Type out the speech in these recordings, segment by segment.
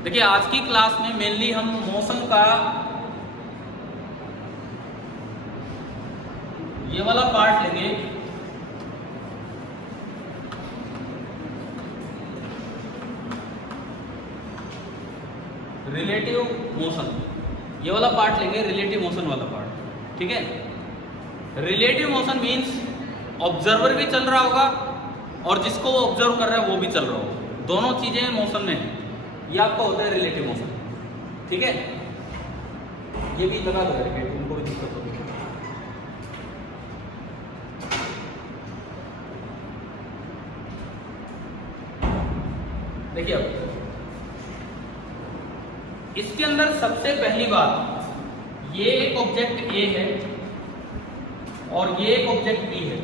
देखिए आज की क्लास में मेनली हम मोशन का ये वाला पार्ट लेंगे, रिलेटिव मोशन। ये वाला पार्ट लेंगे, रिलेटिव मोशन वाला पार्ट। ठीक है, रिलेटिव मोशन मीन्स ऑब्जर्वर भी चल रहा होगा और जिसको वो ऑब्जर्व कर रहा है वो भी चल रहा होगा, दोनों चीजें मोशन में है। ये आपका होता है रिलेटिव मोशन। ठीक है, ये भी लगा दो यार, उनको भी दिक्कत होगी। देखिए अब इसके अंदर सबसे पहली बात, ये एक ऑब्जेक्ट ए है और ये एक ऑब्जेक्ट बी है।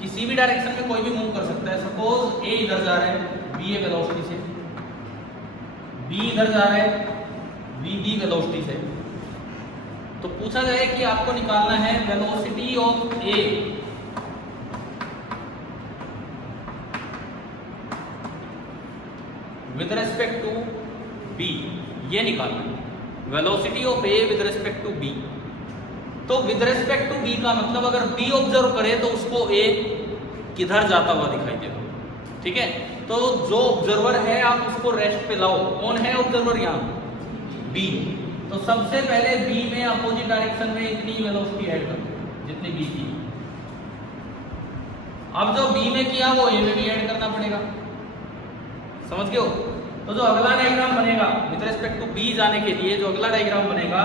किसी भी डायरेक्शन में कोई भी मूव कर सकता है। सपोज ए इधर जा रहा है बी ए वेलोसिटी से, बी इधर जा रहा है बी बी वेलोसिटी से। तो पूछा जाए कि आपको निकालना है velocity of A with respect to B, ये निकालना है velocity of A with respect to B. तो विद रिस्पेक्ट टू बी का मतलब अगर बी ऑब्जर्व करे तो उसको ए किधर जाता हुआ दिखाई देगा। ठीक है, तो जो ऑब्जर्वर है आप उसको रेस्ट पे लाओ। कौन है ऑब्जर्वर यहाँ? बी। तो सबसे पहले बी में अपोजिट डायरेक्शन में इतनी वेलोसिटी ऐड करो जितनी बी की। अब जो बी में किया वो ए में भी ऐड करना पड़ेगा, समझ गए हो? तो जो अगला डायग्राम बनेगा विद रिस्पेक्ट टू बी जाने के लिए, जो अगला डायग्राम बनेगा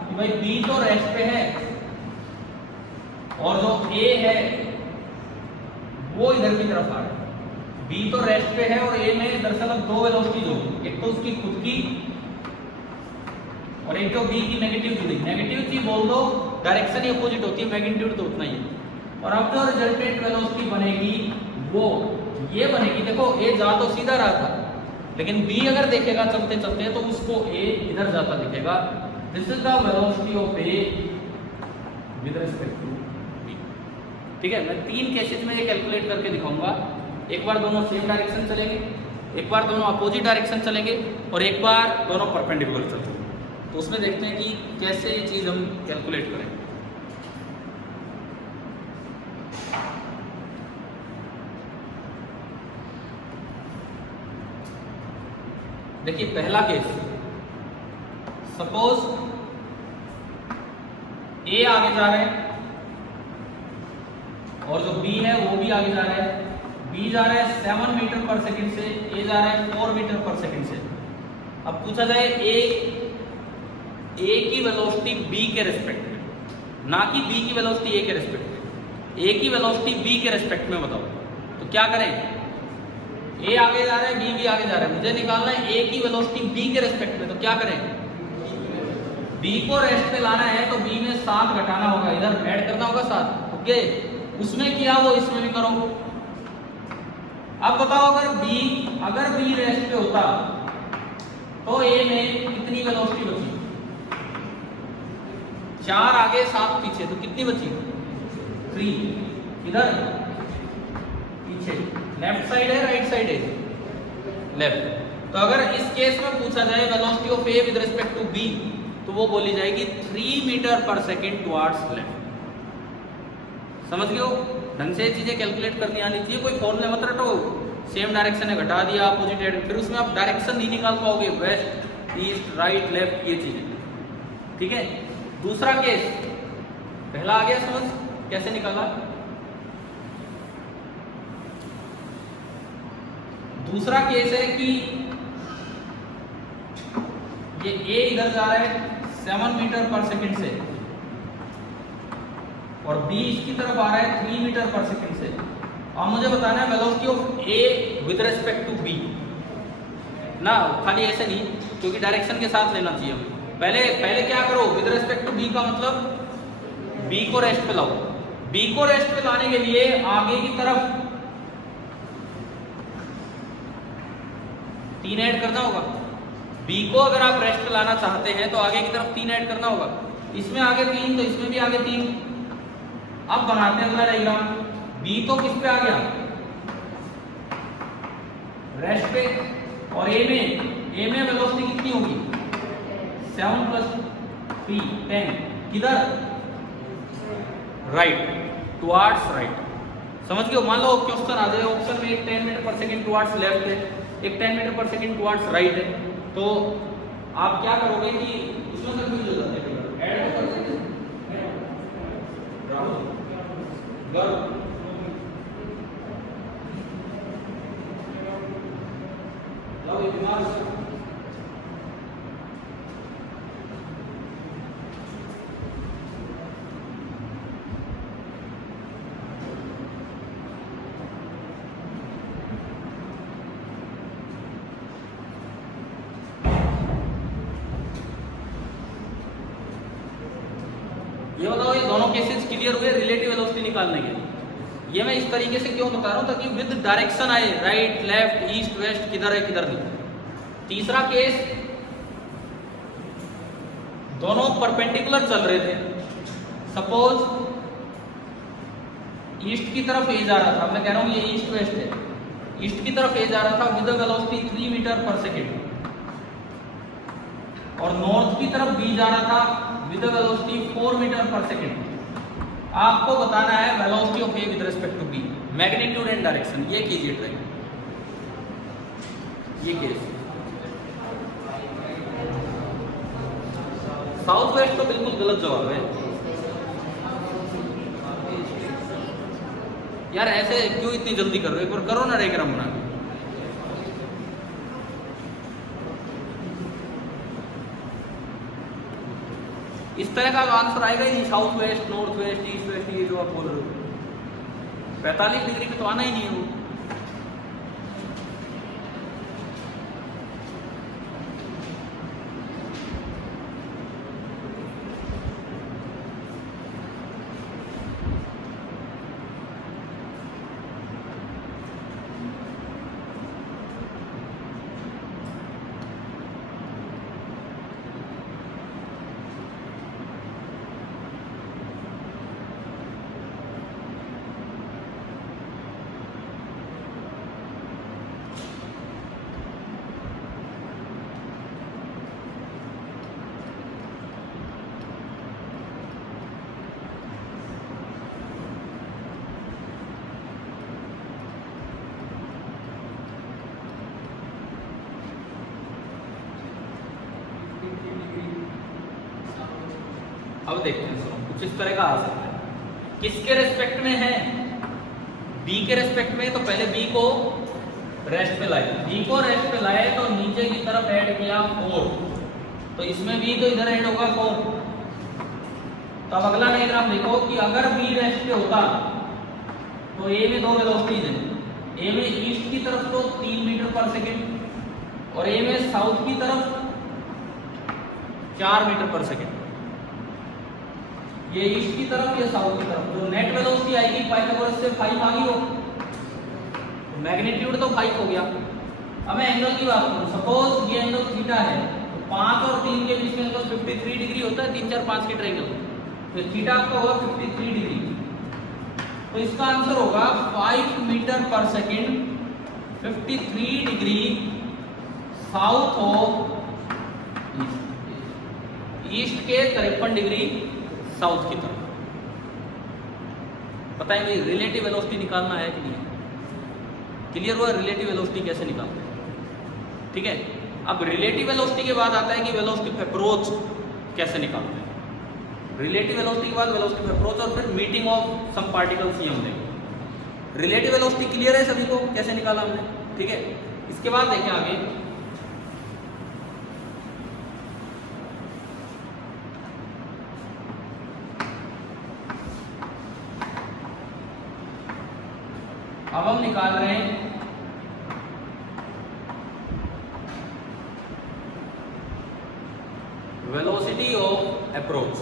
कि भाई बी तो रेस्ट पे है और जो ए है वो इधर की तरफ आ रहा है। बी तो रेस्ट पे है और ए में दरअसल अब दो वेलोसिटीज होगी, एक तो उसकी खुद की और एक तो बी की नेगेटिव जुड़ी। नेगेटिव की बोल दो, डायरेक्शन ही अपोजिट होती है, मैग्नीट्यूड तो उतना ही है। और अब जो रिजल्टेंट वेलोसिटी बनेगी वो ये बनेगी। देखो ए जा तो सीधा रहा था, लेकिन बी अगर देखेगा चलते चलते तो उसको ए इधर जाता दिखेगा। This is the velocity of A with respect to B. ठीक है, मैं 3 केसेस में ये कैलकुलेट करके दिखाऊंगा। एक बार दोनों सेम डायरेक्शन चलेंगे, एक बार दोनों अपोजिट डायरेक्शन चलेंगे और एक बार दोनों परपेंडिकुलर चलेंगे। तो उसमें देखते हैं कि कैसे ये चीज हम कैलकुलेट करें। देखिए पहला केस, सपोज ए आगे जा रहा है और जो बी है वो भी आगे जा रहा है। बी जा रहा है 7 मीटर पर सेकंड से, ए जा रहा है 4 मीटर पर सेकंड से। अब पूछा जाए ए की वेलोसिटी बी के रेस्पेक्ट में, ना कि बी की वेलोसिटी ए के रेस्पेक्ट में, ए की वेलोसिटी बी के रेस्पेक्ट में बताओ। तो क्या करें? ए आगे जा रहा है बी भी आगे जा रहा है, मुझे निकालना है ए की वेलोसिटी बी के रेस्पेक्ट में। तो क्या करें? बी को रेस्ट पे लाना है तो बी में 7 घटाना होगा, इधर ऐड करना होगा 7। ओके, उसमें किया वो इसमें भी करो। अब बताओ अगर बी रेस्ट पे होता तो ए में कितनी वेलोसिटी बची? 4 आगे 7 पीछे, तो कितनी बची? 3। इधर पीछे लेफ्ट साइड है राइट साइड है? लेफ्ट। तो अगर इस केस में पूछा जाए velocity of A with respect to B, तो वो बोली जाएगी 3 मीटर पर सेकंड टुवर्ड्स लेफ्ट। समझ गए हो? ढंग से चीजें कैलकुलेट करनी आनी चाहिए। कोई फॉर्मूले मत रटो, सेम डायरेक्शन है घटा दिया अपोजिट, फिर उसमें आप डायरेक्शन नहीं निकाल पाओगे, वेस्ट ईस्ट राइट लेफ्ट ये चीजें। ठीक है, दूसरा केस, पहला आ गया समझ कैसे निकाला। दूसरा केस है कि ये ए इधर जा रहा है 7 मीटर पर सेकंड से और बी इसकी तरफ आ रहा है 3 मीटर पर सेकंड से। और मुझे बताना है velocity of A with respect to B ना, खाली ऐसे नहीं, क्योंकि डायरेक्शन के साथ लेना चाहिए हमें। पहले क्या करो, विद रिस्पेक्ट टू बी का मतलब बी को रेस्ट पे लाओ। बी को रेस्ट पे लाने के लिए आगे की तरफ 3 ऐड करना होगा। बी को अगर आप रेस्ट पे लाना चाहते हैं तो आगे की तरफ 3 ऐड करना होगा। इसमें आगे 3 तो इसमें भी आगे 3। अब बनाते हैं अगला डायग्राम। बी तो किस पे आ गया? रेस्ट पे। और ए में वेलोसिटी कितनी होगी 7 + 3 10 किधर राइट टुवर्ड्स राइट। समझ गए? मान लो क्वेश्चन आ जाए ऑप्शन में एक 10 मीटर पर सेकंड टुवर्ड्स लेफ्ट है, एक 10 मीटर पर सेकंड टुवर्ड्स राइट है, तो आप क्या करोगे कि उसमें कंफ्यूज हो जाते हैं, ऐड कर सकते हैं ये बताओ, ये दोनों केसेस क्लियर हुए रिलेटिव वेलोसिटी निकालने के। ये मैं इस तरीके से क्यों बता रहा हूं, ताकि विद डायरेक्शन आए, राइट लेफ्ट ईस्ट वेस्ट, किधर है किधर नहीं। तीसरा केस, दोनों परपेंडिकुलर चल रहे थे, सपोज ईस्ट की तरफ ए जा रहा था, मैं कह रहा हूं ये ईस्ट वेस्ट है, ईस्ट की तरफ ए जा रहा था with velocity 3 meter per second, और नॉर्थ की तरफ बी जा रहा था with velocity 4 meter per second. आपको बताना है velocity of A with respect to B, magnitude and direction. ये कीजिए ट्राई, ये केस। साउथ वेस्ट तो बिल्कुल गलत जवाब है यार, ऐसे क्यों इतनी जल्दी कर रहे हो, एक बार करो ना डायग्राम बना के। इस तरह का आंसर आएगा ही नहीं, south west north west east west, ये जो आप बोल रहे हो 45 डिग्री पे तो आना ही नहीं है वो। अब देखते हैं, सुनो कुछ इस तरह का आ सकता है। किसके रेस्पेक्ट में है, बी के रेस्पेक्ट में, तो पहले बी को रेस्ट पे लाए, बी को रेस्ट पे लाए तो नीचे की तरफ ऐड किया 4, तो इसमें भी तो इधर ऐड होगा 4। तो अब अगला डायग्राम देखो कि अगर बी रेस्ट पे होता तो ए में 2 वेलोसिटीज है, ए में ईस्ट की तरफ तो 3 मीटर पर सेकेंड और ए में साउथ की तरफ 4 मीटर पर सेकेंड। ये ईस्ट की तरफ, ये साउथ की तरफ, जो नेट वेलोसिटी आएगी पाइथागोरस से 5 आ गई हो, मैग्नीट्यूड तो 5 हो गया। अब मैं एंगल की बात करूं, सपोज ये एंगल थीटा है, तो 5 और 3 के बीच में एंगल 53 डिग्री होता है, 3 4 5 के ट्रायंगल, तो थीटा आपका होगा 53 डिग्री। तो इसका आंसर होगा 5 metre per second 53 degree south of east के 53 डिग्री साउथ की तरफ। बताएंगे रिलेटिव वेलोसिटी निकालना है कि नहीं, क्लियर हुआ रिलेटिव वेलोसिटी कैसे निकालते हैं, ठीक है। अब रिलेटिव वेलोसिटी के बाद आता है कि वेलोसिटी ऑफ अप्रोच कैसे निकालते हैं। रिलेटिव वेलोसिटी के बाद वेलोसिटी ऑफ अप्रोच और फिर मीटिंग ऑफ सम पार्टिकल्स ही हम देंगे। रिलेटिव वेलोसिटी क्लियर है सभी को, कैसे निकाला हमने, ठीक है। इसके बाद देखें आगे, अब हम निकाल रहे हैं वेलोसिटी ऑफ अप्रोच।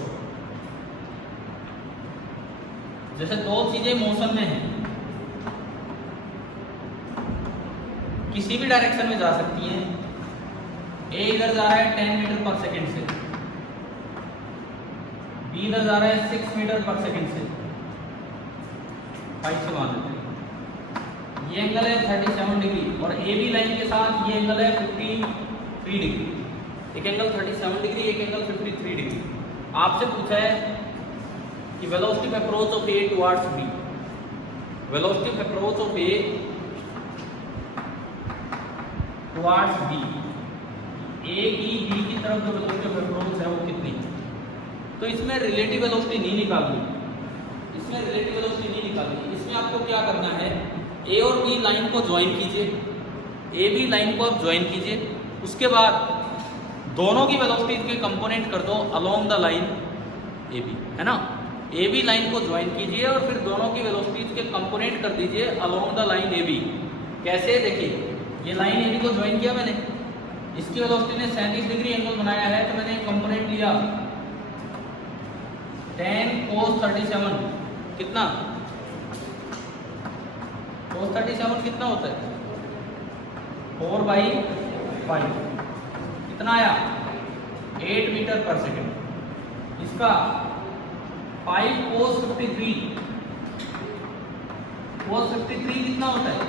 जैसे 2 चीजें मोशन में हैं, किसी भी डायरेक्शन में जा सकती हैं। ए इधर जा रहा है 10 मीटर पर सेकेंड से, बी इधर जा रहा है 6 मीटर पर सेकेंड से, 5 से मान लेते हैं। ये एंगल है 37 डिग्री और ए बी लाइन के साथ ये एंगल है 53 डिग्री। एक एंगल 37 डिग्री, एक एंगल 53 डिग्री। आपसे पूछा है कि velocity of approach of a towards b, velocity of approach of a towards b, a की बी की तरफ जो वेलोसिटी ऑफ अप्रोच है वो कितनी। तो इसमें रिलेटिव वेलोसिटी नहीं निकालनी, इसमें रिलेटिव वेलोसिटी नहीं निकालनी। इसमें आपको क्या करना है, ए और बी लाइन को ज्वाइन कीजिए, ए बी लाइन को आप ज्वाइन कीजिए, उसके बाद दोनों की वेलोसिटी के कंपोनेंट कर दो along the line A B, है ना। ए बी लाइन को ज्वाइन कीजिए और फिर दोनों की वेलोसिटी के कंपोनेंट कर दीजिए along the line A B. कैसे, देखिए ये लाइन ए बी को ज्वाइन किया मैंने, इसकी वेलोसिटी ने 37 डिग्री एंगल बनाया है, तो मैंने कंपोनेंट लिया 10 cos 37, कितना cos 37 कितना होता है 4/5, कितना आया 8 मीटर पर सेकेंड। इसका 5 cos 53, cos 53 कितना होता है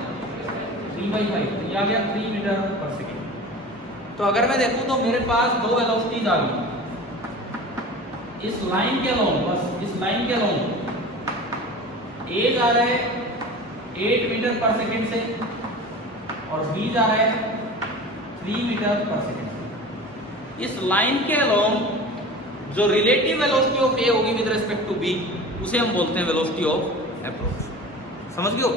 3/5, तो ये आ गया 3 मीटर पर सेकेंड। तो अगर मैं देखूं तो मेरे पास दो वेलोसिटीज आ गई इस लाइन के अलोंग, बस इस लाइन के अलोंग ए जा रहा है 8 मीटर पर सेकेंड से और बी जा रहा है 3 मीटर पर सेकेंड से। इस लाइन के अलोंग जो रिलेटिव वेलोसिटी ऑफ ए होगी विद रिस्पेक्ट टू बी, उसे हम बोलते हैं वेलोसिटी ऑफ अप्रोच। समझ गए हो,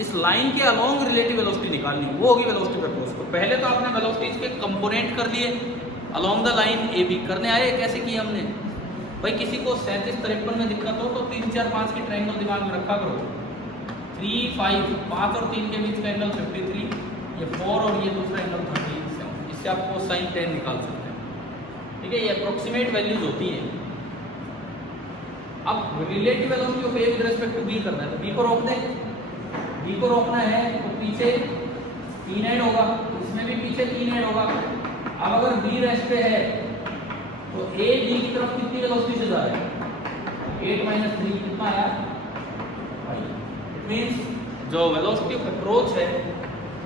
इस लाइन के अलोंग रिलेटिव वेलोसिटी निकालनी, वो होगी वेलोसिटी ऑफ अप्रोच। तो पहले तो आपने वेलोसिटीज के कंपोनेंट कर लिए along the line A B. करने आए कैसे किए हमने भाई, किसी को 37-53 में दिक्कत हो तो 3, 4, 5 की ट्रायंगल दिमाग में रखा करो। 3, 5, 5 और 3 के बीच का एंगल 53, ये 4 और ये दूसरा एंगल 37, इससे आप कोसाइन 10 निकाल सकते हैं। ठीक है, ये अप्रोक्सीमेट वैल्यूज होती हैं। अब relative velocity of A with respect to B करना है, तो बी को रोक दें, बी को रोकना है तो पीछे 3 ऐड होगा, इसमें भी पीछे 3 ऐड होगा। अब अगर बी रेस्ट पे है तो ए बी की तरफ कितनी वेलोसिटी से जा रहा है 8 - 3, कितना आया 5। इट मींस जो वेलोसिटी ऑफ अप्रोच है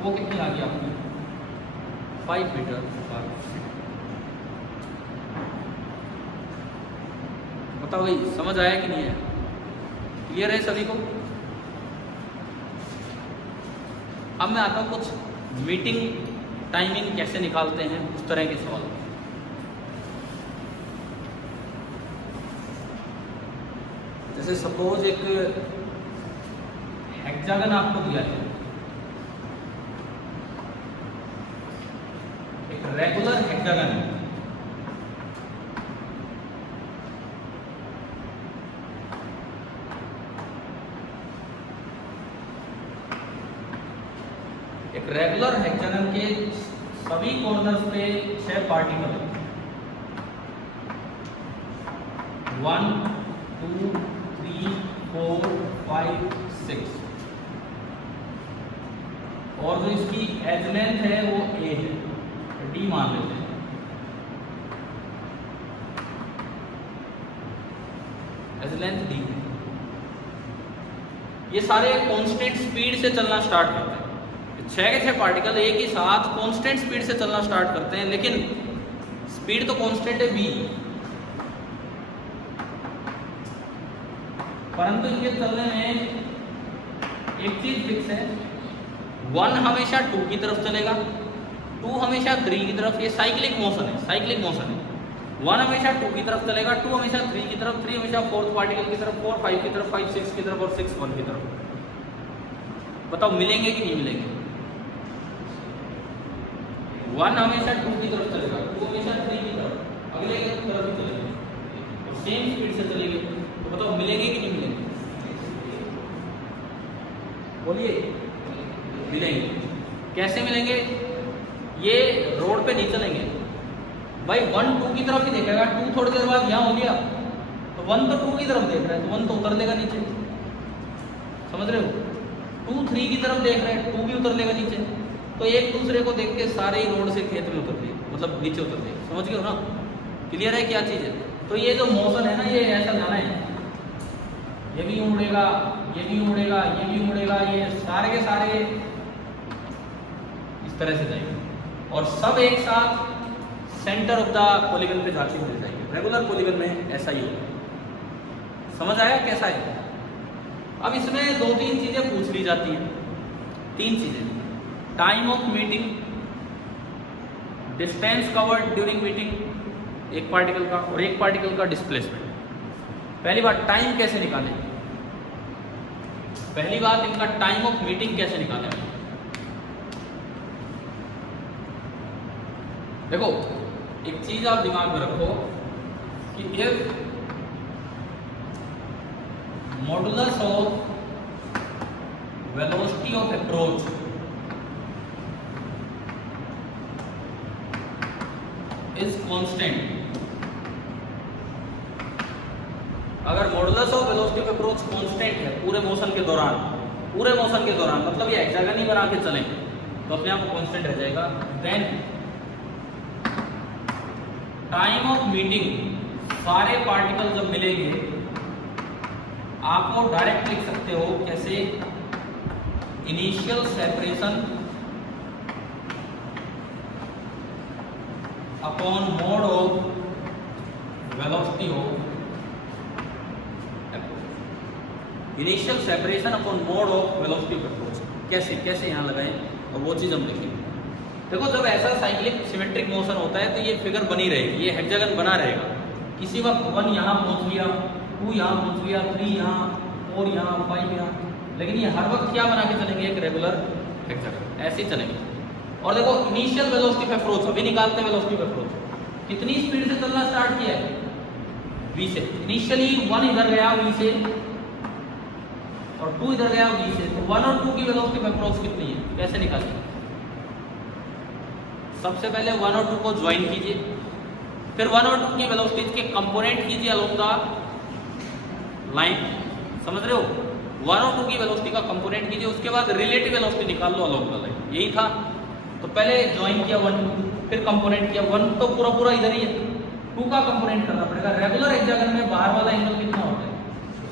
वो कितनी आ गई आपकी 5 मीटर पर। बताओ भाई समझ आया कि नहीं है, क्लियर है सभी को। अब मैं आता हूँ कुछ मीटिंग टाइमिंग कैसे निकालते हैं उस तरह के सवाल। जैसे सपोज एक हेक्सागन आपको दिया है, एक रेगुलर हेक्सागन है, एक रेगुलर हेक्सागन के सभी कॉर्नर्स पे 6 पार्टिकल है, 1, 2, 3, 4, 5, 6 और जो इसकी एज लेंथ है वो ए है, डी मान लेते हैं। एज लेंथ डी है। ये सारे कांस्टेंट स्पीड से चलना स्टार्ट करते हैं। 6 के 6 पार्टिकल एक ही साथ कांस्टेंट स्पीड से चलना स्टार्ट करते हैं, लेकिन स्पीड तो कांस्टेंट है v, परंतु इनके चलने में एक चीज फिक्स है, 1 हमेशा 2 की तरफ चलेगा, 2 हमेशा 3 की तरफ। ये साइक्लिक मोशन है, साइक्लिक मोशन है। 1 हमेशा 2 की तरफ चलेगा, 2 हमेशा 3 की तरफ, 3 हमेशा 4th पार्टिकल की तरफ, 4 5 की तरफ, 5 6 की तरफ और 6 1 की तरफ। बताओ मिलेंगे कि नहीं मिलेंगे। 1 हमेशा 2 की तरफ चलेगा, 2 हमेशा 3 की तरफ, अगले की तरफ ही चलेगा, सेम स्पीड से चलेंगे। तो बताओ मिलेंगे कि नहीं मिलेंगे, बोलिए। मिलेंगे। कैसे मिलेंगे, ये रोड पे नहीं चलेंगे भाई, 1 2 की तरफ ही देखेगा, 2 थोड़ी देर बाद यहाँ हो गया तो 1 तो 2 की तरफ देख रहा है तो 1 तो उतर लेगा नीचे, समझ रहे हो। 2 3 की तरफ देख रहे हैं, 2 भी उतर लेगा नीचे, तो एक दूसरे को देख के सारे ही रोड से खेत में उतर लिए, मतलब नीचे उतर लिए। समझ गए हो ना, क्लियर है क्या चीज़ है। तो ये जो मोशन है ना, ये ऐसा जाना है, ये भी उड़ेगा, ये भी उड़ेगा, ये भी उड़ेगा, ये सारे के सारे इस तरह से जाएंगे और सब एक साथ सेंटर ऑफ द पॉलीगन पे जाके मिल जाएंगे। रेगुलर पॉलीगन में ऐसा ही होगा। समझ आया कैसा है? अब इसमें 2-3 चीजें पूछ ली जाती हैं। 3 चीजें, time of meeting, distance covered during meeting एक पार्टिकल का, और एक पार्टिकल का डिस्प्लेसमेंट। पहली बात, टाइम कैसे निकालें? पहली बात, इनका टाइम ऑफ मीटिंग कैसे निकालें? देखो, एक चीज आप दिमाग में रखो कि if modulus of velocity of approach is constant, अगर modulus of velocity of approach constant है पूरे मोशन के दौरान, मतलब ये हेक्सागन ही बना के चलें तो अपने आप कांस्टेंट रह जाएगा, देन टाइम ऑफ मीटिंग, सारे पार्टिकल जब मिलेंगे आपको डायरेक्ट लिख सकते हो कैसे, initial separation upon mode of velocity of, initial separation upon mode of velocity of approach. कैसे यहाँ लगाएं और वो चीज़ हम लिखेंगे। देखो, जब ऐसा साइक्लिक सिमेट्रिक मोशन होता है तो ये फिगर बनी रहेगी, ये हेक्सागन बना रहेगा। किसी वक्त 1 यहाँ पहुँच गया, 2 यहाँ पहुँच गया, 3 यहाँ, 4 यहाँ, 5 यहाँ, लेकिन ये हर वक्त क्या बना के चलेंगे? एक रेगुलर हेक्सागन, ऐसे ही चलेंगे। और देखो, इनिशियल वेलोसिटी ऑफ अप्रोच अभी निकालते हैं। वेलोसिटी ऑफ अप्रोच कितनी स्पीड से चलना स्टार्ट किया है? v से। इनिशियली 1 इधर गया v से और 2 इधर गया v से, तो 1 और 2 की वेलोसिटी ऑफ अप्रोच कितनी है? कैसे निकालेंगे? सबसे पहले 1 और 2 को ज्वाइन कीजिए, फिर 1 और 2 की वेलोसिटी के कंपोनेंट कीजिए अलोंग द लाइन। समझ रहे हो? 1 और 2 की वेलोसिटी का कंपोनेंट कीजिए, उसके बाद रिलेटिव वेलोसिटी निकाल लो अलोंग द लाइन। यही था। तो पहले ज्वाइन किया 1 फिर कंपोनेंट किया। 1 तो पूरा इधर ही है, 2 का कंपोनेंट करना पड़ेगा। रेगुलर हेक्सागन में बाहर वाला एंगल कितना होता है?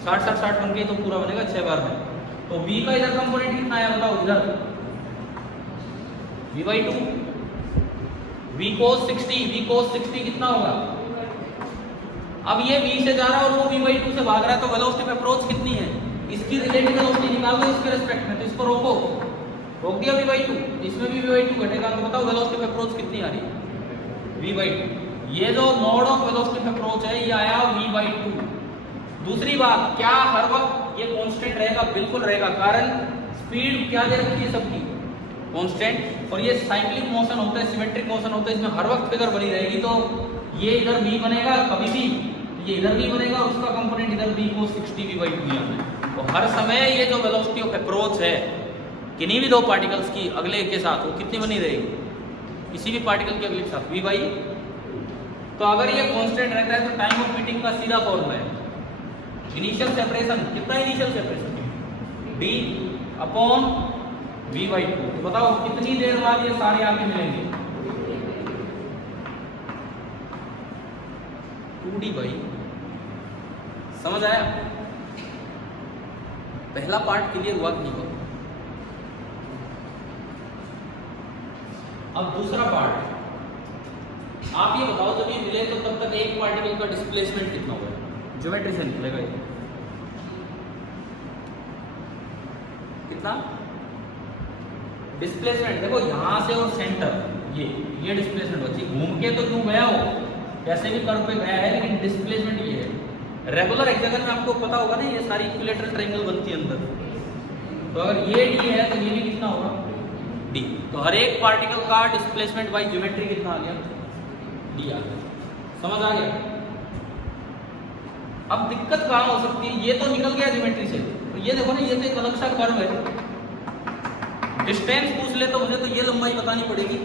60 बन के तो पूरा बनेगा 6 बार में। तो v का इधर कंपोनेंट कितना आया बताओ? इधर v/2, v cos 60 कितना होगा? अब ये v से जा रहा है और वो v/2 से भाग रहा है, तो वेलोसिटी ऑफ अप्रोच कितनी है? इसकी रिलेटिव वेलोसिटी निकाल दो इसके रिस्पेक्ट में। तो इसको रोक दिया v/2, इसमें भी v/2 घटेगा, तो बताओ वेलोसिटी ऑफ अप्रोच कितनी आ रही है? v/2। ये जो mode of velocity of approach है ये आया v/2। दूसरी बात, क्या हर वक्त ये कांस्टेंट रहेगा? बिल्कुल रहेगा, कारण स्पीड क्या दे रखी है सबकी? कांस्टेंट। और ये साइक्लिक मोशन होता है, सिमेट्रिक मोशन होता है, इसमें हर वक्त फिगर बनी रहेगी। तो ये इधर v बनेगा कभी भी, ये इधर v बनेगा और उसका कंपोनेंट इधर v को 60 v/2 आना है। तो हर समय ये जो वेलोसिटी ऑफ अप्रोच है किन्हीं भी 2 पार्टिकल्स की अगले के साथ, वो कितनी बनी रहेगी? किसी भी पार्टिकल के अगले के साथ v/। तो अगर ये कांस्टेंट रहता है तो टाइम ऑफ मीटिंग का सीधा फॉर्मूला है, इनिशियल सेपरेशन। कितना initial separation? d upon v/2। तो बताओ कितनी देर बाद ये सारे आके मिलेंगे? 2d/। समझ आया? पहला पार्ट क्लियर हुआ कि नहीं हुआ? अब दूसरा पार्ट, आप ये बताओ जब ये मिले तो तब तक एक पार्टिकल का डिस्प्लेसमेंट कितना होगा? ज्योमेट्री से निकलेगा ये कितना डिस्प्लेसमेंट। देखो यहां से और सेंटर, ये डिस्प्लेसमेंट बची। घूम के तो क्यों गया हो, कैसे भी कर्व पे गया है, लेकिन डिस्प्लेसमेंट ये है। रेगुलर हेक्सागन में आपको पता होगा ना, ये सारी इक्विलेटरल ट्रायंगल बनती है अंदर। तो अगर ये d है तो ये भी कितना होगा? d। तो हर एक पार्टिकल का डिस्प्लेसमेंट बाय ज्योमेट्री कितना आ गया? d आ गया। समझ आ गया? अब दिक्कत कहाँ हो सकती है? ये तो निकल गया ज्योमेट्री से, तो ये देखो ना, ये तो एक अलग सा कर्व है। डिस्टेंस पूछ ले तो मुझे तो ये लंबाई बतानी पड़ेगी,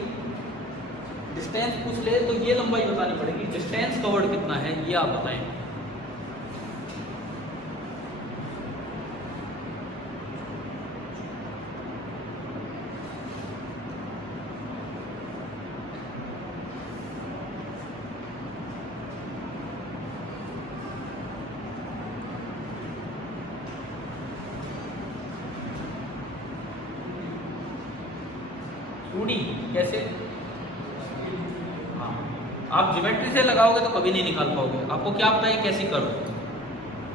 डिस्टेंस पूछ ले तो ये लंबाई बतानी पड़ेगी। डिस्टेंस कवर्ड कितना है ये आप बताएं। कैसे? हाँ, आप ज्योमेट्री से लगाओगे तो कभी नहीं निकाल पाओगे, आपको क्या पता है कैसी कर्व।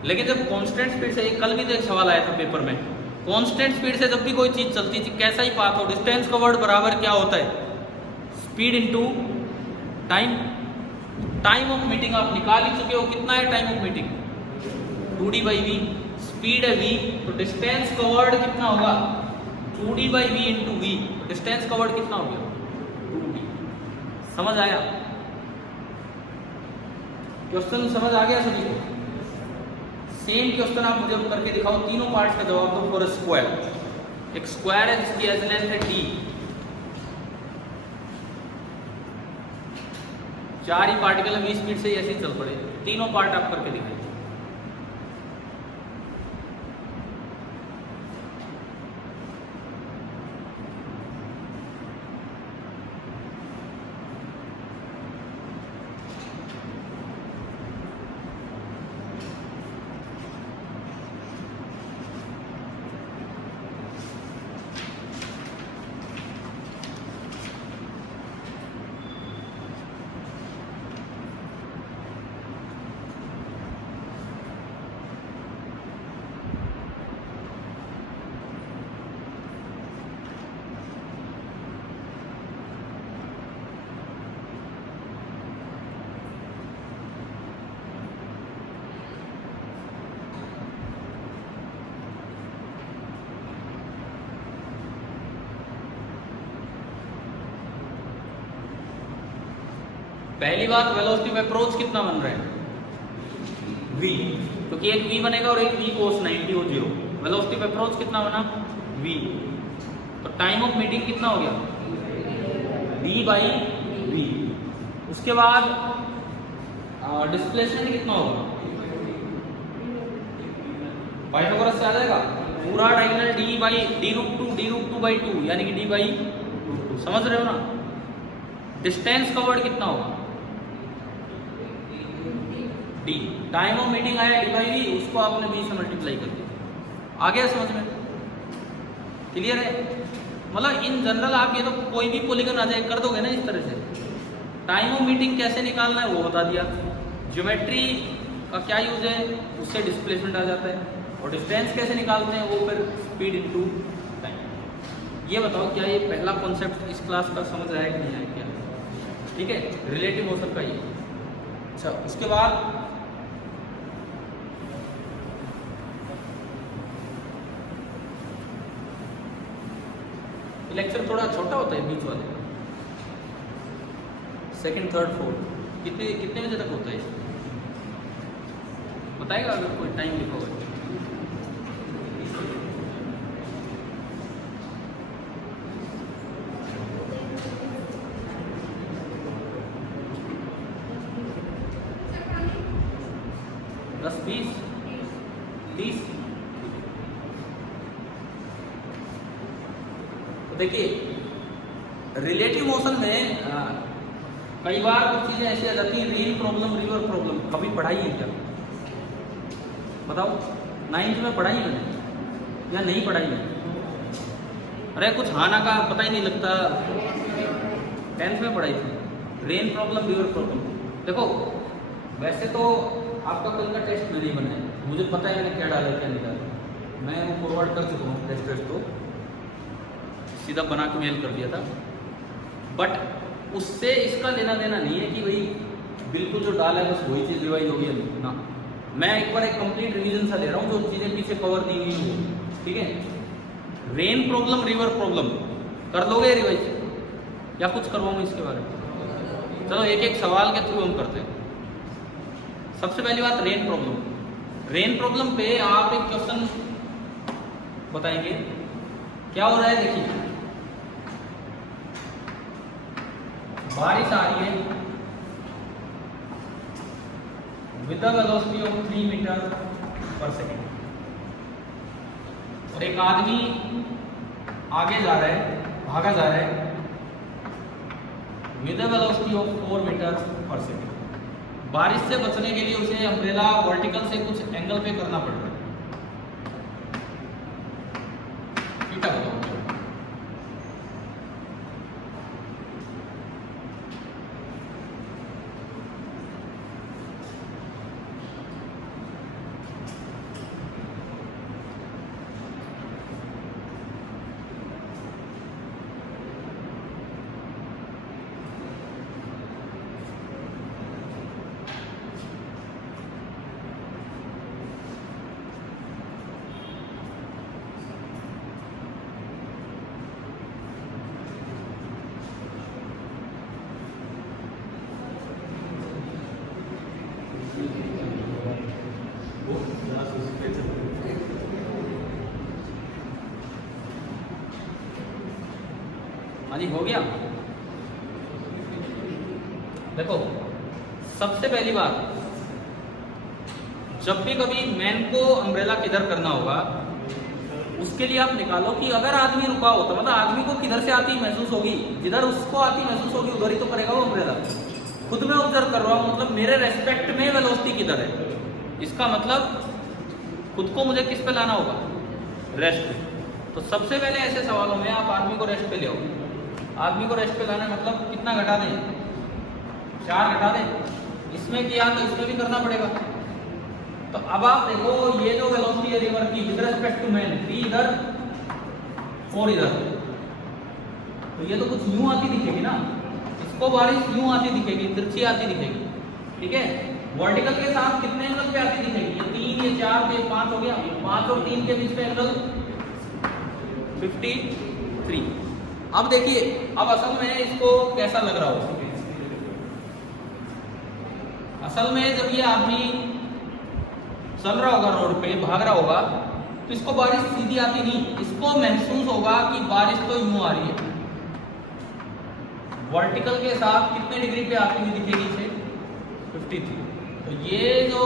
लेकिन जब कांस्टेंट स्पीड से, कल भी तो एक सवाल आया था पेपर में, कांस्टेंट स्पीड से जब भी कोई चीज चलती थी, कैसा ही पाथ हो, डिस्टेंस कवर्ड बराबर क्या होता है? Speed into time. Time of meeting आप निकाल ही चुके हो, कितना है time of meeting? 2d/v। Speed है v, तो डिस्टेंस कवर्ड कितना होगा? 2d/v into v। Distance covered कितना हो गया? 2d। समझ आया? क्वेश्चन समझ आ गया सभी को? सेम क्वेश्चन आप मुझे करके दिखाओ, तीनों पार्ट्स का जवाब दो फॉर स्क्वायर। एक स्क्वायर है जिसकी एज लेंथ है d, 4 ही पार्टिकल v स्पीड से ऐसे ही चल पड़े, तीनों पार्ट आप करके दिखाइए। पहली बात, वेलोसिटी ऑफ अप्रोच कितना बन रहा है? v, क्योंकि एक v बनेगा और एक v cos 90 हो 0। वेलोसिटी ऑफ अप्रोच कितना बना? v। तो टाइम ऑफ मीटिंग कितना हो गया? d/v। उसके बाद डिस्प्लेसमेंट कितना होगा? पाइथागोरस से आ जाएगा, पूरा डायगोनल d/√2 यानी कि d/√2। समझ रहे हो ना? डिस्टेंस कवर्ड कितना होगा? d। टाइम ऑफ मीटिंग आया d/v, उसको आपने v से मल्टीप्लाई कर दिया। आ गया समझ में? क्लियर है? मतलब इन जनरल आप ये तो कोई भी पॉलीगन आ जाए कर दोगे ना इस तरह से। टाइम ऑफ मीटिंग कैसे निकालना है वो बता दिया। ज्योमेट्री का क्या यूज है, उससे डिस्प्लेसमेंट आ जाता है। और डिस्टेंस कैसे निकालते हैं, वो फिर स्पीड इनटू टाइम। ये बताओ क्या ये पहला कॉन्सेप्ट इस क्लास का समझ आया कि नहीं आया? क्या ठीक है? रिलेटिव मोशन का ये। अच्छा, उसके बाद लेक्चर थोड़ा छोटा होता है बीच वाले, सेकंड थर्ड फोर्थ कितने बजे तक होता है? बताएगा अगर कोई टाइम लिखा होगा। 10, 20, 30। देखिए रिलेटिव मोशन में कई बार कुछ चीजें ऐसी आ जाती हैं, रेन प्रॉब्लम, रिवर प्रॉब्लम। कभी पढ़ाई है क्या? बताओ, 9th में पढ़ाई मैंने या नहीं पढ़ाई मैंने? अरे कुछ हाना का पता ही नहीं लगता। 10th में पढ़ाई थी, रेन प्रॉब्लम, रिवर प्रॉब्लम। देखो वैसे तो आपका कल का टेस्ट में नहीं बना है, मुझे पता है मैंने क्या डाला क्या नहीं डाला। मैं वो फॉरवर्ड कर चुका हूँ टेस्ट को, सीधा बना के मेल कर दिया था। बट उससे इसका लेना देना नहीं है कि भाई बिल्कुल जो डाला है बस वही चीज़ रिवाइज होगी ना। मैं एक बार एक कंप्लीट रिवीजन सा ले रहा हूँ, जो चीज़ें पीछे कवर दी हुई हो। ठीक है? रेन प्रॉब्लम, रिवर प्रॉब्लम कर लोगे रिवाइज या कुछ करवाऊँ इसके बारे में? चलो एक एक सवाल के थ्रू हम करते हैं। सबसे पहली बात रेन प्रॉब्लम। रेन प्रॉब्लम पे आप एक क्वेश्चन बताएंगे। क्या हो रहा है? देखिए बारिश आ रही है with the velocity of 3 meter per second, और एक आदमी आगे जा रहा है, भागा जा रहा है with the velocity of 4 meter per second. बारिश से बचने के लिए उसे अम्ब्रेला वर्टिकल से कुछ एंगल पे करना पड़ रहा है। थीटा बताओ। जी हो गया। देखो सबसे पहली बात, जब भी कभी मैन को अम्ब्रेला किधर करना होगा उसके लिए आप निकालो कि अगर आदमी रुका हो तो मतलब आदमी को किधर से आती महसूस होगी, जिधर उसको आती महसूस होगी उधर ही तो करेगा वो अम्ब्रेला। खुद मैं ऑब्जर्व कर रहा हूँ, मतलब मेरे रेस्पेक्ट में वेलोसिटी किधर है, इसका मतलब खुद को मुझे किस पे लाना होगा, रेस्ट पे। तो सबसे पहले ऐसे सवालों में आप आदमी को रेस्ट पे ले आओ। आदमी को रेस्ट पे लाना मतलब कितना घटा दें, 4 घटा दें। इसमें किया तो इसमें भी करना पड़ेगा। तो अब आप देखो ये जो वेलोसिटी है रिवर की विद रिस्पेक्ट टू मैन, 3 इधर 4 इधर, तो ये तो कुछ यूं आती दिखेगी ना, इसको बारिश यूं आती दिखेगी, तिरछी आती दिखेगी, ठीक है। वर्टिकल के साथ कितने एंगल पे आती दिखेगी, ये 3 ये 4 ये 5 हो गया, 5 और 3 के बीच में एंगल 53। अब देखिए अब असल में इसको कैसा लग रहा हो, असल में जब ये आदमी चल रहा होगा रोड पे, भाग रहा होगा, तो इसको बारिश सीधी आती नहीं, इसको महसूस होगा कि बारिश तो यूं आ रही है। वर्टिकल के साथ कितने डिग्री पे आती हुई दिखेगी इसे, 53। तो ये जो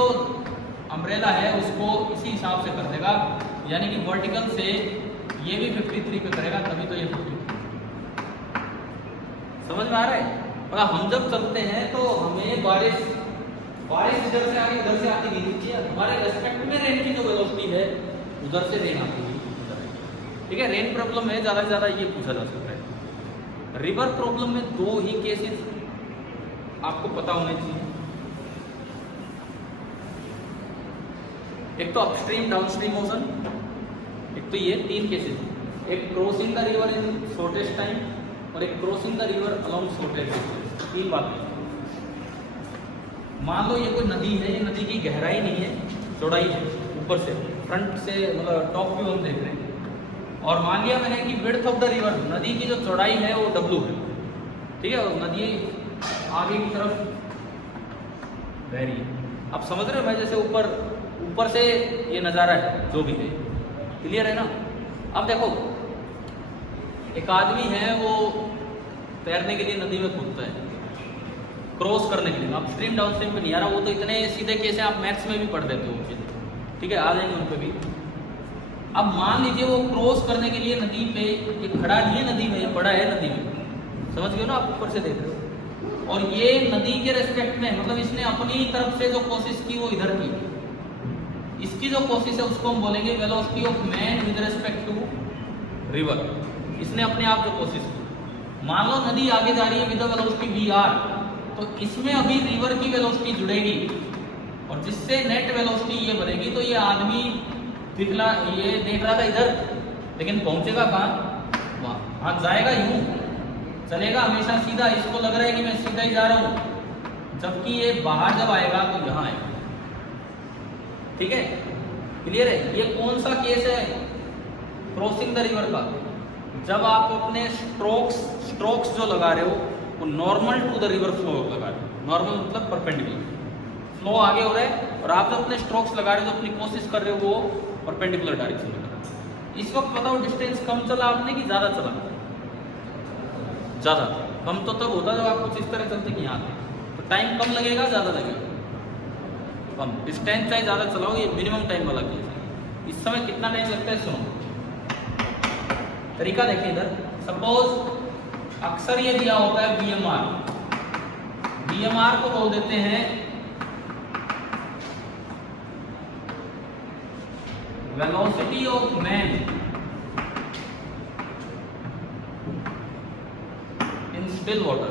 अम्ब्रेला है उसको इसी हिसाब से कर देगा, यानी कि वर्टिकल से ये भी 53 पे करेगा, तभी तो ये 53। समझ में आ रहा है। मतलब हम जब चलते हैं तो हमें बारिश इधर से आगे उधर से आती नहीं दिखती है, हमारे रेस्पेक्ट में रेन की जो वेलोसिटी है उधर से रेन आती है, ठीक है। रेन प्रॉब्लम में ज़्यादा से ज़्यादा ये पूछा जा सकता है। रिवर प्रॉब्लम में 2 ही केसेस आपको पता होने चाहिए, एक तो अपस्ट्रीम डाउनस्ट्रीम मोशन, एक तो ये 3 केसेस, एक crossing the river in shortest time और एक crossing the river along shortest distance. 3 बातें। मान लो ये कोई नदी है, ये नदी की गहराई नहीं है, चौड़ाई है, ऊपर से फ्रंट से मतलब टॉप व्यू हम देख रहे हैं, और मान लिया मैंने कि विड्थ ऑफ द रिवर, नदी की जो चौड़ाई है वो W है, ठीक है, और नदी आगे की तरफ बह रही है। आप समझ रहे हो मैं जैसे ऊपर से ये नज़ारा है जो भी है, क्लियर है ना। अब देखो एक आदमी है वो तैरने के लिए नदी में कूदता है, क्रॉस करने के लिए, अपस्ट्रीम डाउनस्ट्रीम पे नहीं आ रहा, वो तो इतने सीधे केस हैं आप मैथ्स में भी पढ़ देते हो चीज़ें, ठीक है, आ जाएंगे उन पे भी। अब मान लीजिए वो क्रॉस करने के लिए नदी पे ये खड़ा नहीं है, नदी में ये पड़ा है नदी में, समझ गए ना आप, ऊपर से देख रहे हो, और ये नदी के रेस्पेक्ट में मतलब इसने अपनी तरफ से जो कोशिश की वो इधर की, इसकी जो कोशिश है उसको हम बोलेंगे velocity of man with respect to river. इसने अपने आप जो कोशिश की, मान लो नदी आगे जा रही है विद वेलोसिटी VR, तो इसमें अभी रिवर की वेलोसिटी जुड़ेगी और जिससे नेट वेलोसिटी ये बनेगी। तो ये आदमी ये देख रहा था इधर, लेकिन पहुंचेगा कहाँ, वहाँ, हाँ जाएगा यूं, चलेगा हमेशा सीधा, इसको लग रहा है कि मैं सीधा ही जा रहा हूँ, जबकि ये बाहर जब आएगा तो यहाँ आएगा, ठीक है, क्लियर है। ये कौन सा केस है क्रॉसिंग द रिवर का, जब आप अपने स्ट्रोक्स जो लगा रहे हो वो normal to the river flow लगा रहे हो, नॉर्मल मतलब परपेंडिकुलर, फ्लो आगे हो रहा है और आप जो अपने स्ट्रोक्स लगा रहे हो, जो अपनी कोशिश कर रहे हो वो परपेंडिकुलर डायरेक्शन में कर रहे हो। इस वक्त बताओ डिस्टेंस कम चला आपने कि ज़्यादा चला, ज़्यादा। कम तो तब होता जब आप कुछ इस तरह चलते कि यहाँ तो टाइम कम लगेगा, ज़्यादा लगेगा कम। डिस्टेंस चाहे ज़्यादा चलाओ, ये मिनिमम टाइम वाला केस है। इस समय कितना टाइम लगता है सुनो, तरीका देखिए इधर। सपोज अक्सर ये दिया होता है BMR को बोल देते हैं velocity of man in still water.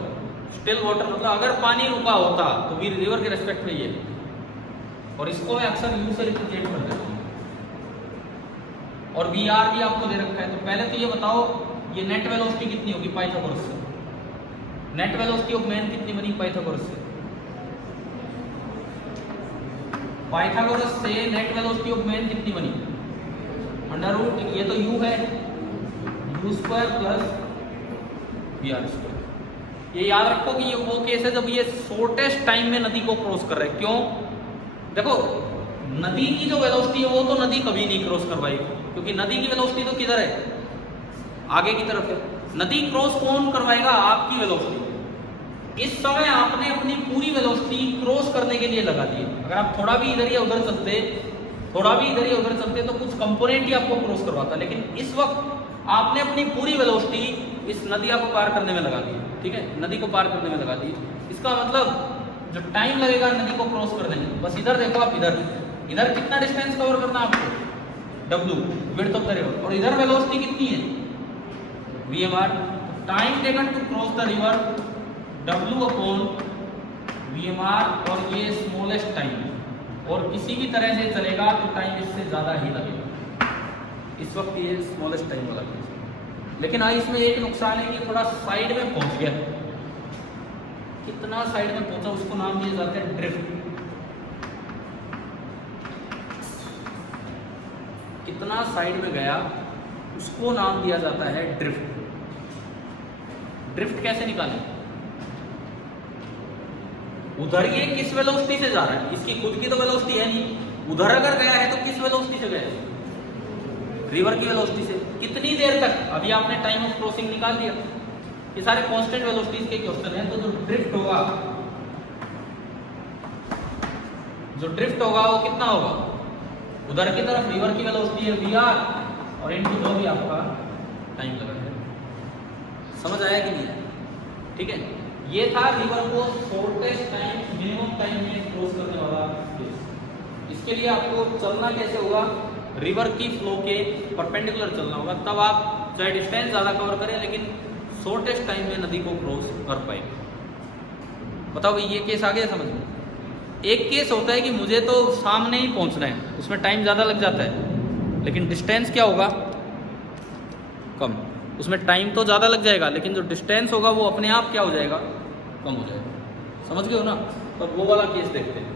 Still water मतलब अगर पानी रुका होता तो भी रिवर के रेस्पेक्ट में ये, और इसको मैं अक्सर यू से रिप्रेजेंट कर देता हूँ, और VR भी आपको दे रखा है। तो पहले तो ये बताओ ये नेट वेलोसिटी कितनी होगी पाइथागोरस से, नेट वेलोसिटी ऑफ मैन कितनी बनी पाइथागोरस से, पाइथागोरस से नेट वेलोसिटी ऑफ मैन कितनी बनी, अंडर रूट, ये तो u है, u² प्लस VR²। ये याद रखो कि ये वो केस है जब ये शॉर्टेस्ट टाइम में नदी को क्रॉस कर रहे हैं। क्यों, देखो नदी की जो वेलोसिटी है वो तो नदी कभी नहीं क्रॉस कर पाएगी, क्योंकि नदी की वेलोसिटी तो किधर है, आगे की तरफ है, नदी क्रॉस कौन करवाएगा? आपकी वेलोसिटी। इस समय आपने अपनी पूरी वेलोसिटी क्रॉस करने के लिए लगा दी। अगर आप थोड़ा भी इधर या उधर चलते तो कुछ कंपोनेंट ही आपको क्रॉस करवाता, लेकिन इस वक्त आपने अपनी पूरी वेलोसिटी इस नदिया को पार करने में लगा दी। ठीक है, नदी को पार करने में लगा दी। इसका मतलब जो टाइम लगेगा नदी को क्रॉस करने में, बस इधर देखो आप, इधर कितना डिस्टेंस कवर करना है आपको? W, width of the river. और इधर वेलोसिटी कितनी है? VMR। Time taken to cross the river W upon VMR, और ये स्मॉलेस्ट टाइम, और किसी भी तरह से चलेगा तो टाइम इससे ज़्यादा ही लगेगा। इस वक्त ये स्मॉलेस्ट टाइम वाला केस है। लेकिन हाँ, इसमें एक नुकसान है कि थोड़ा साइड में पहुंच गया। कितना साइड में पहुंचा उसको नाम दिए जाते हैं ड्रिफ्ट। कितना साइड में गया उसको नाम दिया जाता है ड्रिफ्ट। ड्रिफ्ट कैसे निकालें? उधर ये किस वेलोसिटी से जा रहा है? इसकी खुद की तो वेलोसिटी है नहीं। उधर अगर गया है तो किस वेलोसिटी से गया है? रिवर की वेलोसिटी से। कितनी देर तक? अभी आपने टाइम ऑफ क्रॉसिंग निकाल दिया। ये सारे कांस्टेंट वेलोसिटीज के क्वेश्चन हैं। तो जो ड्रिफ्ट होगा वो कितना होगा? उधर की तरफ रिवर की वेलोसिटी है VR, और इनटू जो भी आपका टाइम लगा है। समझ आया कि नहीं? ठीक है, ये था रिवर को शॉर्टेस्ट टाइम, मिनिमम टाइम में क्रॉस करने वाला केस। इसके लिए आपको चलना कैसे होगा? रिवर की फ्लो के परपेंडिकुलर चलना होगा, तब आप चाहे डिस्टेंस ज़्यादा कवर करें लेकिन शॉर्टेस्ट टाइम में नदी को क्रॉस कर पाएंगे। बताओ भाई, ये केस आ गया समझ में? एक केस होता है कि मुझे तो सामने ही पहुंचना है, उसमें टाइम ज़्यादा लग जाता है लेकिन डिस्टेंस क्या होगा? कम। उसमें टाइम तो ज़्यादा लग जाएगा लेकिन जो डिस्टेंस होगा वो अपने आप क्या हो जाएगा? कम हो जाएगा। समझ गए हो ना? तो वो वाला केस देखते हैं।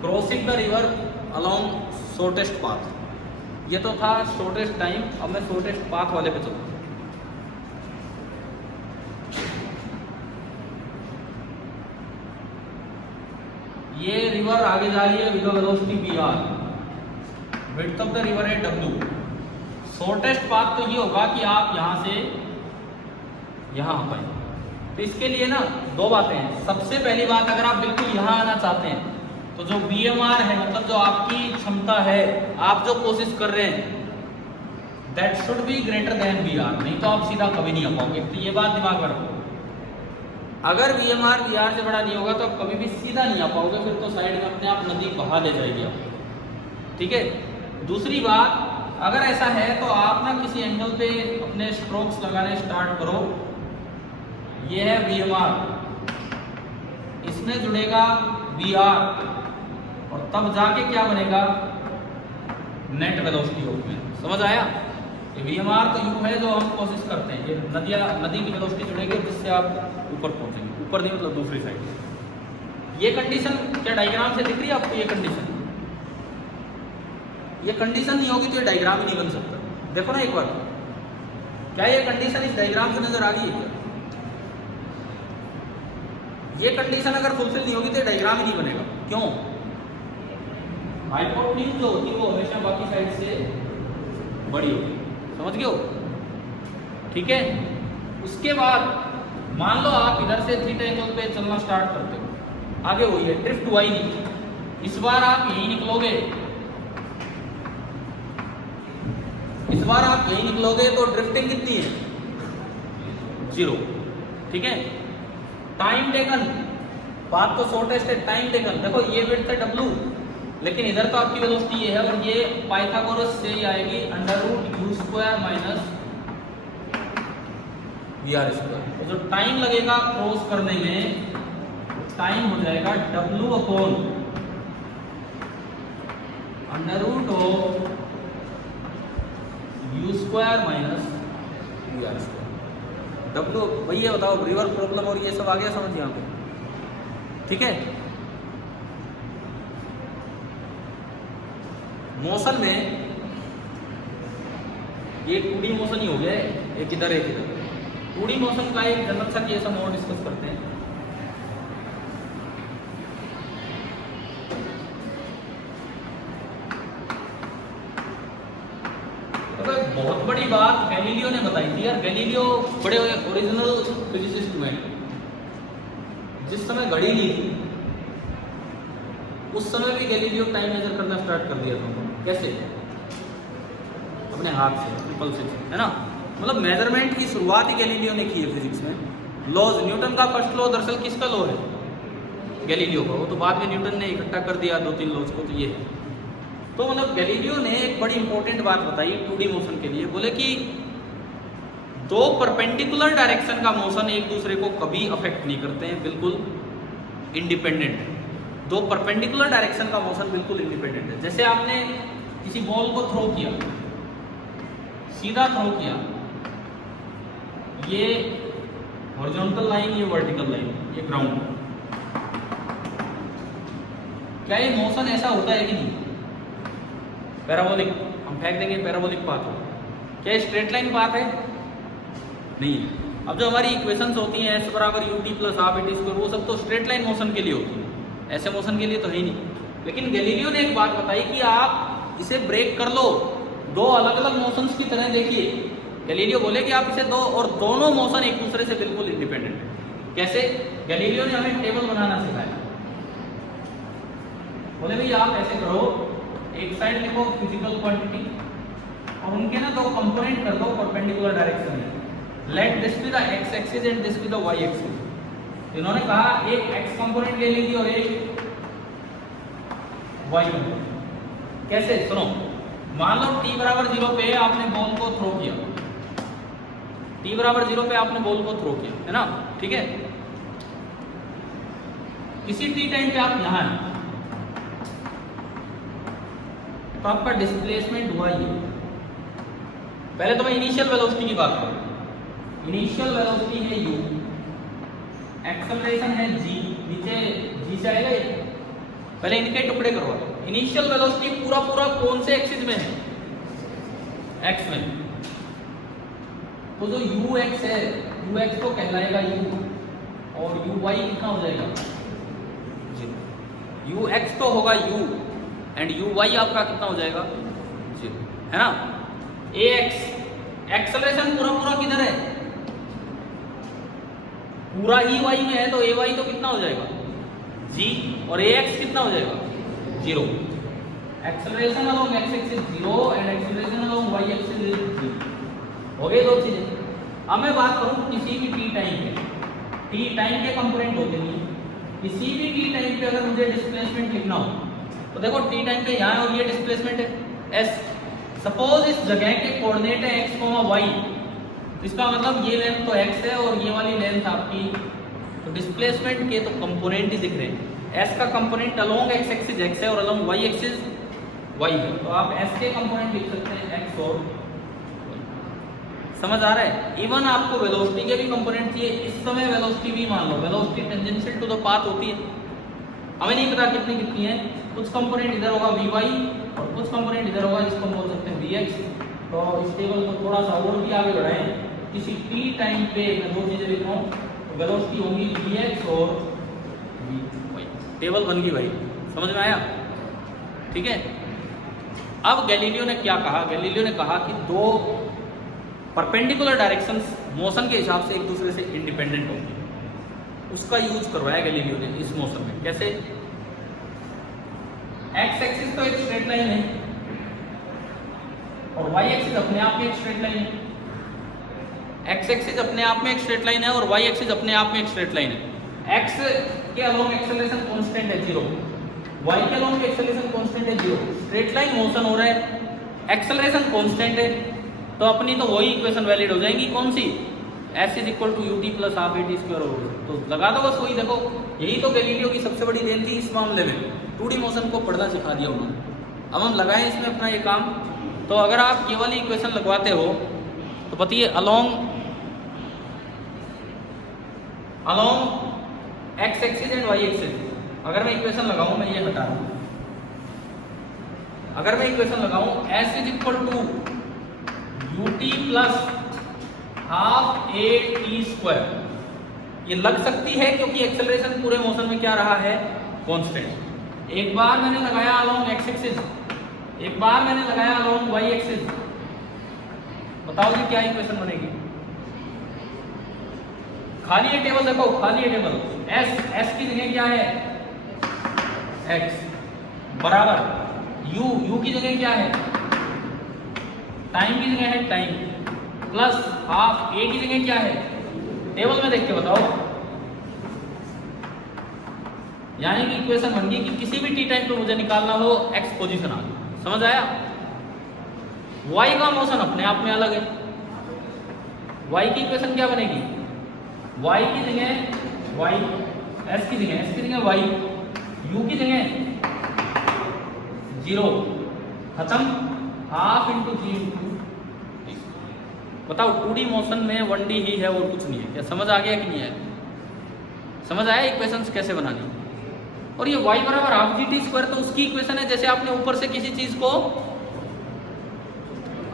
Crossing the river along shortest path. ये तो था शॉर्टेस्ट टाइम। अब मैं शॉर्टेस्ट पाथ वाले पे चलूँ। ये रिवर आगे जा रही है with velocity VR, width of the river है W। शॉर्टेस्ट पाथ तो ये होगा कि आप यहां से यहां आ पाए। तो इसके लिए ना दो बातें हैं। सबसे पहली बात, अगर आप बिल्कुल यहां आना चाहते हैं तो जो VMR है, मतलब जो आपकी क्षमता है, आप जो कोशिश कर रहे हैं, that should be greater than VR। नहीं तो आप सीधा कभी नहीं आ पाओगे। तो ये बात दिमाग में रखो। अगर VMR VR से बड़ा नहीं होगा तो आप कभी भी सीधा नहीं आ पाओगे, फिर तो साइड में अपने आप नदी बहा ले जाएगी आप। ठीक है। दूसरी बात, अगर ऐसा है तो आप ना किसी एंगल पे अपने स्ट्रोक्स लगाने स्टार्ट करो। ये है VMR, इसमें जुड़ेगा VR, और तब जाके क्या बनेगा? नेट वेलोसिटी ऑफ में। समझ आया? ये VMR तो यू है जो हम कोशिश करते हैं। ये नदी की वेलोसिटी जुड़ेगी जिससे आप ऊपर पहुंचेंगे। ऊपर नहीं मतलब दूसरी साइड। ये कंडीशन क्या डायग्राम से दिख रही है आपको? ये कंडीशन नहीं होगी तो ये डायग्राम ही नहीं बन सकता। देखो ना एक बार, क्या ये कंडीशन इस डायग्राम से नजर आ रही है? ये कंडीशन अगर फुलफिल नहीं होगी तो डायग्राम ही नहीं बनेगा। क्यों? हाइपोटेन्यूज जो होती है वो हमेशा बाकी साइड से बड़ी होगी। समझ गए हो? ठीक है। उसके बाद मान लो आप इधर से थीटा एंगल पे चलना स्टार्ट करते हो, आगे वही है, ड्रिफ्ट हुआ ही नहीं। इस बार आप यही निकलोगे, तो ड्रिफ्टिंग कितनी है? 0। ठीक है। टाइम टेकन, बात तो शॉर्टेस्ट है। टाइम टेकन देखो, ये विड्थ है W, लेकिन इधर तो आपकी वेलोसिटी ये है, और ये पाइथागोरस से ही आएगी √U² माइनस VR²। तो जो टाइम लगेगा क्रॉस करने में, टाइम हो जाएगा W upon √U² minus VR²। W भैया बताओ, रिवर प्रॉब्लम और ये सब आ गया समझ यहाँ पे? ठीक है। मोशन में ये 2D मोशन ही हो गया है, एक इधर एक इधर। 2D मोशन का एक जनरल सा केस हम और डिस्कस करते हैं। तो एक बहुत गैलीलियो ने बताई थी यार। गैलीलियो बड़े ओरिजिनल फिजिसिस्ट में, जिस समय घड़ी ली थी उस समय भी गैलीलियो टाइम मेजर करना स्टार्ट कर दिया था। कैसे? अपने हाथ से, पल्स से, है ना। मतलब मेजरमेंट की शुरुआत ही गैलीलियो ने की है फिजिक्स में। लॉज, न्यूटन का फर्स्ट लॉ दरअसल किसका लॉ है? गैलीलियो का। वो तो बाद में न्यूटन ने इकट्ठा कर दिया 2-3 लॉज को, तो ये है। तो मतलब गैलीलियो ने एक बड़ी इंपॉर्टेंट बात बताई 2D मोशन के लिए। बोले कि दो परपेंडिकुलर डायरेक्शन का मोशन एक दूसरे को कभी अफेक्ट नहीं करते हैं, बिल्कुल इंडिपेंडेंट है। दो परपेंडिकुलर डायरेक्शन का मोशन बिल्कुल इंडिपेंडेंट है। जैसे आपने किसी बॉल को थ्रो किया, सीधा थ्रो किया, ये हॉरिजॉन्टल लाइन, ये वर्टिकल लाइन, ये ग्राउंड, क्या ये मोशन ऐसा होता है कि नहीं? पैराबोलिक, हम फेंक देंगे पैराबोलिक पाथ हो। क्या ये स्ट्रेट लाइन पाथ है? नहीं है। अब जो हमारी इक्वेशंस होती हैं s बराबर ut plus half at square, वो सब तो स्ट्रेट लाइन मोशन के लिए होती है, ऐसे मोशन के लिए तो है ही नहीं। लेकिन गैलीलियो ने एक बात बताई कि आप इसे ब्रेक कर लो, दो अलग अलग मोशंस की तरह देखिए। गैलीलियो बोले कि आप इसे दो, और दोनों मोशन एक दूसरे से बिल्कुल इंडिपेंडेंट है। कैसे? गैलीलियो ने हमें टेबल बनाना सिखाया। बोले भाई आप ऐसे करो, एक साइड लिखो फिजिकल क्वांटिटी और उनके ना दो कंपोनेंट कर दो परपेंडिकुलर डायरेक्शन में। Let this be the x axis and this be the y axis. इन्होंने कहा एक x कंपोनेंट ले लीजिए और एक y कंपोनेंट। कैसे? सुनो, मान लो t बराबर 0 पे आपने बॉल को थ्रो किया, t बराबर 0 पे आपने बॉल को थ्रो किया, है ना, ठीक है। किसी t टाइम पे आप यहां हैं, तो आपका डिस्प्लेसमेंट हुआ ये। पहले तो मैं इनिशियल वेलोसिटी की बात करूं। इनिशियल वेलोसिटी है u, एक्सेलरेशन है g, नीचे g से आएगा ये। पहले इनके टुकड़े करवा दो। इनिशियल वेलोसिटी पूरा पूरा कौन से एक्सिस में है? x में। तो जो ux है, ux तो कहलाएगा u, और uy कितना हो जाएगा? 0। ux तो होगा u एंड uy आपका कितना हो जाएगा? 0, है ना। ax, एक्सेलरेशन पूरा पूरा किधर है? पूरा ही y में है, तो ay तो कितना हो जाएगा? g, और ax कितना हो जाएगा? 0। Acceleration along x axis 0 and acceleration along y axis 0। हो गई दो चीजें। अब मैं बात करूं किसी भी t टाइम पे, t टाइम के कंपोनेंट होते नहीं, किसी भी t टाइम पे अगर मुझे डिस्प्लेसमेंट लिखना हो तो देखो t टाइम पे यहाँ और ये डिस्प्लेसमेंट है s। सपोज इस जगह के कोऑर्डिनेट है x, y, इसका मतलब ये लेंथ तो x है और ये वाली लेंथ आपकी, तो डिस्प्लेसमेंट के तो कंपोनेंट ही दिख रहे हैं। s का component along x axis x है और अलोंग y एक्सिस y है, तो आप s के कंपोनेंट लिख सकते हैं x और y। समझ आ रहा है? इवन आपको वेलोसिटी के भी कंपोनेंट चाहिए। इस समय वेलोसिटी भी मान लो, velocity tangential to the path होती है, हमें नहीं पता कितनी कितनी है। कुछ कंपोनेंट इधर होगा vy और कुछ कंपोनेंट इधर होगा, जिसको हम बोल सकते हैं vx। तो इस टेबल को थोड़ा सा और भी आगे बढ़ाएं। किसी t टाइम पे मैं दो चीजें लिख रहा हूँ, वेलोसिटी होगी vx और vy। टेबल बन गई भाई, समझ में आया? ठीक है। अब गैलीलियो ने क्या कहा? गैलीलियो ने कहा कि दो परपेंडिकुलर डायरेक्शंस मोशन के हिसाब से एक दूसरे से इंडिपेंडेंट होंगे। उसका यूज करवाया गैलीलियो ने इस मोशन में। कैसे? x एक्सिस तो एक स्ट्रेट लाइन है और y एक्सिस अपने आप में एक स्ट्रेट लाइन है। x एक्सिस अपने आप में एक स्ट्रेट लाइन है और y एक्सिस अपने आप में एक स्ट्रेट लाइन है। x के अलोंग एक्सेलरेशन कांस्टेंट है 0, y के अलोंग एक्सेलरेशन कांस्टेंट है 0। स्ट्रेट लाइन मोशन हो रहा है, एक्सेलरेशन कांस्टेंट है, तो अपनी तो वही इक्वेशन वैलिड हो जाएगी। कौन सी? s is equal to ut plus half at square होगा। तो लगा दो बस वही। देखो, यही तो गैलीलियो की सबसे बड़ी देन थी इस मामले में। 2D मोशन को पढ़ना सिखा दिया उन्होंने। अब हम लगाएं इसमें अपना ये काम। तो अगर आप ये वाली इक्वेशन लगवाते हो तो बताइए along x axis and y axis, अगर मैं इक्वेशन लगाऊं, मैं ये हटा दूं, अगर मैं इक्वेशन लगाऊं s is equal to ut plus half at square, ये लग सकती है क्योंकि एक्सेलरेशन पूरे मोशन में क्या रहा है? कांस्टेंट। एक बार मैंने लगाया अलोंग x एक्सिस, एक बार मैंने लगाया अलोंग y एक्सिस, बताओ जी क्या इक्वेशन बनेगी? खाली ये टेबल देखो, खाली ये टेबल, एस की जगह क्या है? एक्स बराबर यू की जगह क्या है? टाइम की जगह है टाइम, प्लस हाफ ए की जगह क्या है? टेबल में देख के बताओ। यानी कि इक्वेशन बन गई कि किसी भी टी टाइम पे मुझे निकालना हो एक्स पोजीशन आ गई। समझ आया? वाई का मोशन अपने आप में अलग है। वाई की इक्वेशन क्या बनेगी? वाई की जगह वाई, एस की जगह वाई, यू की जगह 0 खत्म, हाफ इंटू जी इंटू। बताओ 2D मोशन में 1D ही है और कुछ नहीं है। क्या समझ आ गया कि नहीं है? समझ आया इक्वेशंस कैसे बनानी? और ये y बराबर हाफ जी टी स्क्वायर, तो उसकी इक्वेशन है जैसे आपने ऊपर से किसी चीज को,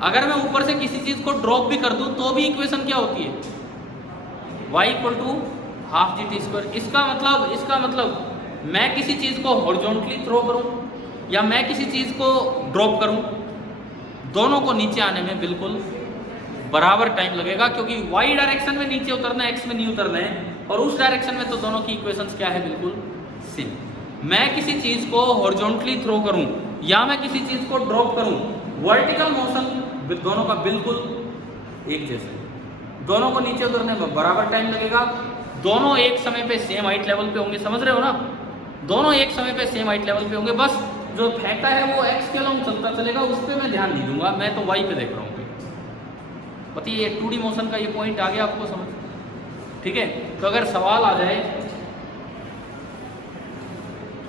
अगर मैं ऊपर से किसी चीज को ड्रॉप भी कर दूं तो भी इक्वेशन क्या होती है? y equal to half G T square. इसका मतलब मैं किसी चीज को हॉरिजॉन्टली थ्रो करूं या मैं किसी चीज को ड्रॉप करूं, दोनों को नीचे आने में बिल्कुल बराबर टाइम लगेगा, क्योंकि y डायरेक्शन में नीचे उतरना है, x में नहीं उतरना है। और उस डायरेक्शन में तो दोनों की इक्वेशंस क्या है? बिल्कुल सेम। मैं किसी चीज को हॉरिजॉन्टली थ्रो करूं या मैं किसी चीज को ड्रॉप करूं, वर्टिकल मोशन दोनों का बिल्कुल एक जैसे, दोनों को नीचे उतरने में बराबर टाइम लगेगा। दोनों एक समय पे सेम हाइट लेवल पे होंगे। समझ रहे हो ना? दोनों एक समय पे सेम हाइट लेवल पे होंगे। बस जो फेंका है वो एक्स के अलोंग चलता चलेगा, उस पर मैं ध्यान नहीं दूंगा, मैं तो वाई पे देख रहा हूँ। बताइए 2D मोशन का ये पॉइंट आ गया आपको समझ? ठीक है। तो अगर सवाल आ जाए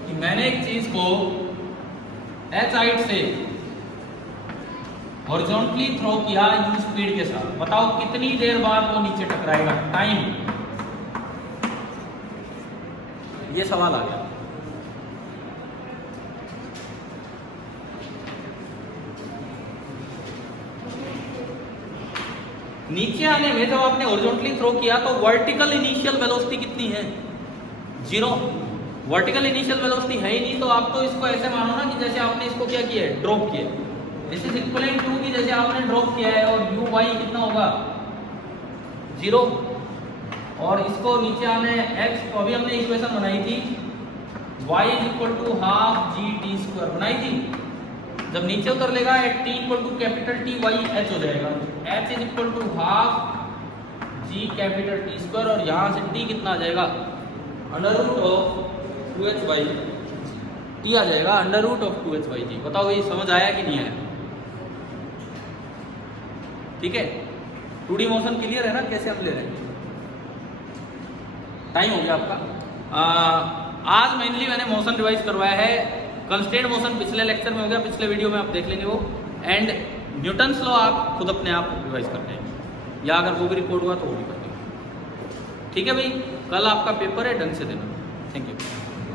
कि मैंने एक चीज को एच हाइट से हॉरिजॉन्टली थ्रो किया यू स्पीड के साथ, बताओ कितनी देर बाद वो नीचे टकराएगा? टाइम। ये सवाल आ गया। नीचे आने में जब आपने हॉरिजॉन्टली थ्रो किया तो वर्टिकल इनिशियल वेलोसिटी कितनी है? 0। वर्टिकल इनिशियल वेलोसिटी है ही नहीं, तो आप तो इसको ऐसे मानो ना कि जैसे आपने इसको क्या किया है? ड्रॉप किया। दिस इज इक्विवेलेंट टू कि जैसे आपने ड्रॉप किया है, और यू वाई कितना होगा? 0। और इसको नीचे आने x, तो अभी हमने इक्वेशन बनाई थी y is equal to half G T square बनाई थी। जब नीचे उतर लेगा at t equal to capital T y h हो जाएगा, h is equal to half g capital T square, और यहाँ से टी कितना आ जाएगा? Under root of 2h by t आ जाएगा, under root of 2h by g. बताओ ये समझ आया कि नहीं आया? ठीक है। 2D मोशन क्लियर है ना कैसे हम ले रहे हैं? टाइम हो गया आपका। आज मेनली मैंने मोशन रिवाइज करवाया है। कंस्ट्रेंट मोशन पिछले लेक्चर में हो गया, पिछले वीडियो में आप देख लेंगे वो। एंड न्यूटन्स लॉ आप खुद अपने आप रिवाइज करते हैं, या अगर वो भी रिकॉर्ड हुआ तो वो भी कर देंगे। ठीक है भाई, कल आपका पेपर है, ढंग से देना। Thank you.